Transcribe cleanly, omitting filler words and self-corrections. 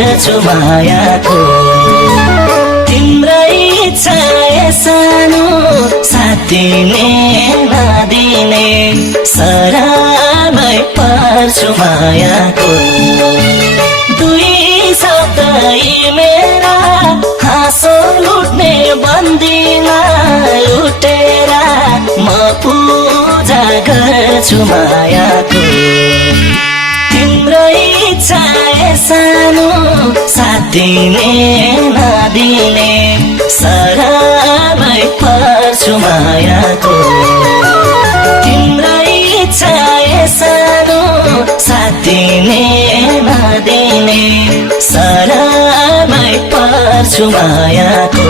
गर्छु मायाको तिम्रै इच्छा सानो साथ दिने नदिने सराबै पर्छु मायाको दुई शब्द मेरा हाँसो लुट्ने बन्दिमा लुटेर म पूजा गर्छु मायाको तिम्रै इच्छा सानो साथ दिने नदिने सराबै पर्छु मायाको तिम्रै इच्छा सानो साथ दिने नदिने सराबै पर्छु मायाको